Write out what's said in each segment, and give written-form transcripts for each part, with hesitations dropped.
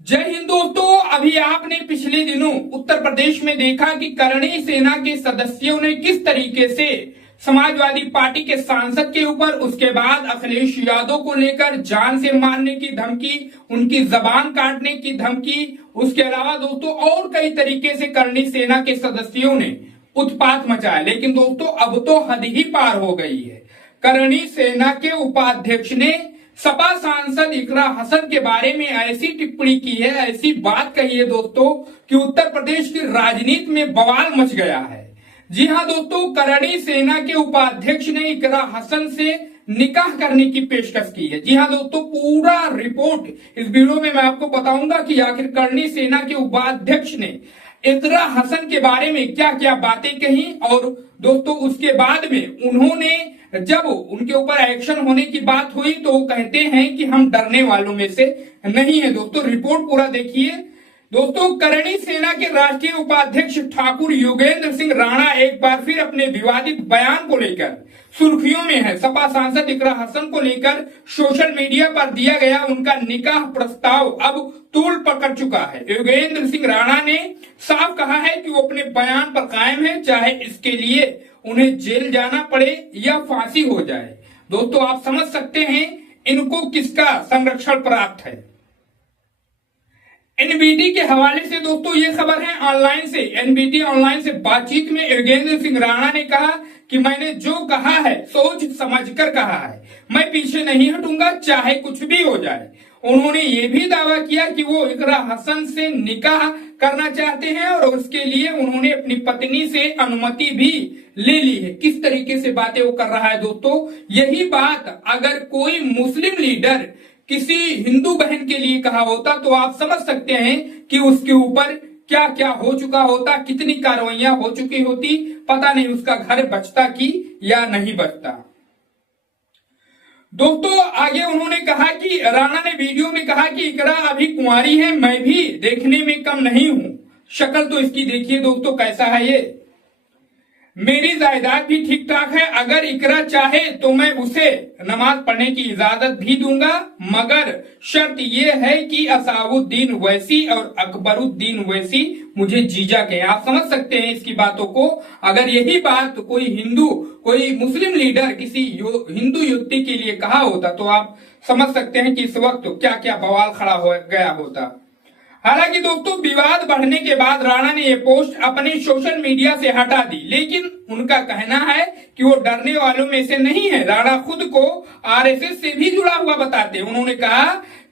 जय हिंद दोस्तों। अभी आपने पिछले दिनों उत्तर प्रदेश में देखा कि करणी सेना के सदस्यों ने किस तरीके से समाजवादी पार्टी के सांसद के ऊपर, उसके बाद अखिलेश यादव को लेकर जान से मारने की धमकी, उनकी जबान काटने की धमकी, उसके अलावा दोस्तों और कई तरीके से करणी सेना के सदस्यों ने उत्पात मचाया। लेकिन दोस्तों अब तो हद ही पार हो गई है। करणी सेना के उपाध्यक्ष ने सपा सांसद इकरा हसन के बारे में ऐसी टिप्पणी की है, ऐसी बात कही है दोस्तों कि उत्तर प्रदेश की राजनीति में बवाल मच गया है। जी हां दोस्तों, करणी सेना के उपाध्यक्ष ने इकरा हसन से निकाह करने की पेशकश की है। जी हां दोस्तों, पूरा रिपोर्ट इस वीडियो में मैं आपको बताऊंगा कि आखिर करणी सेना के उपाध्यक्ष ने इकरा हसन के बारे में क्या क्या बातें कही, और दोस्तों उसके बाद में उन्होंने जब उनके ऊपर एक्शन होने की बात हुई तो वो कहते हैं कि हम डरने वालों में से नहीं है। दोस्तों रिपोर्ट पूरा देखिए। दोस्तों करणी सेना के राष्ट्रीय उपाध्यक्ष ठाकुर योगेंद्र सिंह राणा एक बार फिर अपने विवादित बयान को लेकर सुर्खियों में है। सपा सांसद इकरा हसन को लेकर सोशल मीडिया पर दिया गया उनका निकाह प्रस्ताव अब तूल पकड़ चुका है। योगेंद्र सिंह राणा ने साफ कहा है कि वो अपने बयान पर कायम है, चाहे इसके लिए उन्हें जेल जाना पड़े या फांसी हो जाए। दोस्तों आप समझ सकते हैं इनको किसका संरक्षण प्राप्त है। एनबीटी के हवाले से दोस्तों ये खबर है ऑनलाइन से। एनबीटी ऑनलाइन से बातचीत में योगेंद्र सिंह राणा ने कहा कि मैंने जो कहा है सोच समझकर कहा है, मैं पीछे नहीं हटूंगा चाहे कुछ भी हो जाए। उन्होंने ये भी दावा किया कि वो इकरा हसन से निकाह करना चाहते हैं और उसके लिए उन्होंने अपनी पत्नी से अनुमति भी ले ली है। किस तरीके से बातें वो कर रहा है दोस्तों, यही बात अगर कोई मुस्लिम लीडर किसी हिंदू बहन के लिए कहा होता तो आप समझ सकते हैं कि उसके ऊपर क्या क्या हो चुका होता, कितनी कार्रवाइयां हो चुकी होती, पता नहीं उसका घर बचता की या नहीं बचता। दोस्तों आगे उन्होंने कहा कि राणा ने वीडियो में कहा कि इकरा अभी कुंवारी है, मैं भी देखने में कम नहीं हूं। शक्ल तो इसकी देखिए दोस्तों कैसा है ये। मेरी जायदाद भी ठीक ठाक है, अगर इकरा चाहे तो मैं उसे नमाज पढ़ने की इजाजत भी दूंगा, मगर शर्त यह है कि असाउद्दीन वैसी और अकबरुद्दीन वैसी मुझे जीजा कहें। आप समझ सकते हैं इसकी बातों को। अगर यही बात कोई हिंदू, कोई मुस्लिम लीडर किसी हिंदू युवती के लिए कहा होता तो आप समझ सकते हैं कि इस वक्त क्या क्या बवाल खड़ा हो गया होता। हालांकि दोस्तों विवाद बढ़ने के बाद राणा ने यह पोस्ट अपने सोशल मीडिया से हटा दी, लेकिन उनका कहना है कि वो डरने वालों में से नहीं है। राणा खुद को आरएसएस से भी जुड़ा हुआ बताते हैं। उन्होंने कहा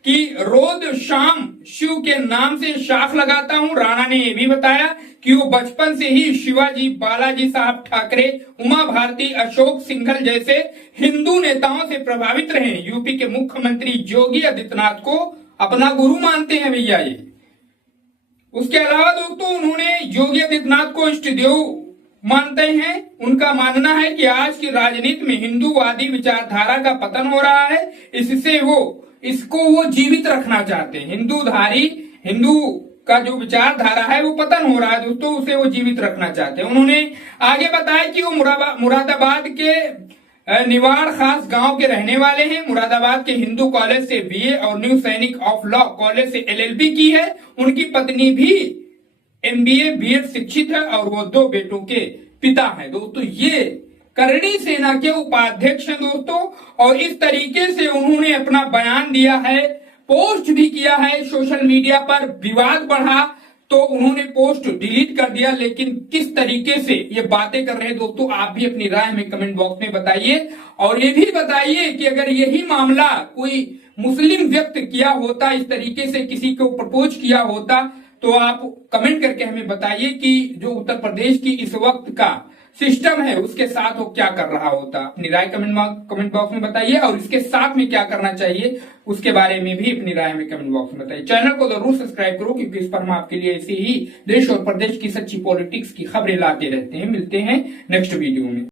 कि रोज शाम शिव के नाम से शाख लगाता हूं। राणा ने यह भी बताया कि वो बचपन से ही शिवाजी, बालाजी साहब ठाकरे, उमा भारती, अशोक सिंघल जैसे हिंदू नेताओं से प्रभावित रहे। यूपी के मुख्यमंत्री योगी आदित्यनाथ को अपना गुरु मानते हैं भैया ये। उसके अलावा दोस्तों उन्होंने योगी आदित्यनाथ को इष्ट देव मानते हैं। उनका मानना है कि आज की राजनीति में हिंदूवादी विचारधारा का पतन हो रहा है, इससे इसको वो जीवित रखना चाहते हैं। हिंदू का जो विचारधारा है वो पतन हो रहा है दोस्तों, उसे वो जीवित रखना चाहते हैं। उन्होंने आगे बताया कि वो मुरादाबाद के निवाड़ खास गांव के रहने वाले हैं। मुरादाबाद के हिंदू कॉलेज से बीए और न्यू सैनिक ऑफ लॉ कॉलेज से एलएलबी की है। उनकी पत्नी भी एमबीए बीएड शिक्षित है और वो 2 बेटों के पिता हैं। दोस्तों ये करणी सेना के उपाध्यक्ष हैं दोस्तों, और इस तरीके से उन्होंने अपना बयान दिया है, पोस्ट भी किया है सोशल मीडिया पर। विवाद बढ़ा तो उन्होंने पोस्ट डिलीट कर दिया। लेकिन किस तरीके से ये बातें कर रहे हैं दोस्तों, आप भी अपनी राय में कमेंट बॉक्स में बताइए। और ये भी बताइए कि अगर यही मामला कोई मुस्लिम व्यक्ति किया होता, इस तरीके से किसी को प्रपोज किया होता, तो आप कमेंट करके हमें बताइए कि जो उत्तर प्रदेश की इस वक्त का सिस्टम है उसके साथ वो क्या कर रहा होता। अपनी राय कमेंट बॉक्स में बताइए, और इसके साथ में क्या करना चाहिए उसके बारे में भी अपनी राय में कमेंट बॉक्स में बताइए। चैनल को जरूर सब्सक्राइब करो, क्योंकि इस पर हम आपके लिए ऐसे ही देश और प्रदेश की सच्ची पॉलिटिक्स की खबरें लाते रहते हैं। मिलते हैं नेक्स्ट वीडियो में।